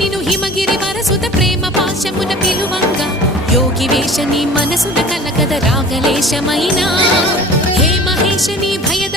నిను హిమగిరి వరసుద ప్రేమ పాశమున పిలువంగా యోగి వేషని మనసున కలకద రాగలేశమైనా హే మహేశని భయద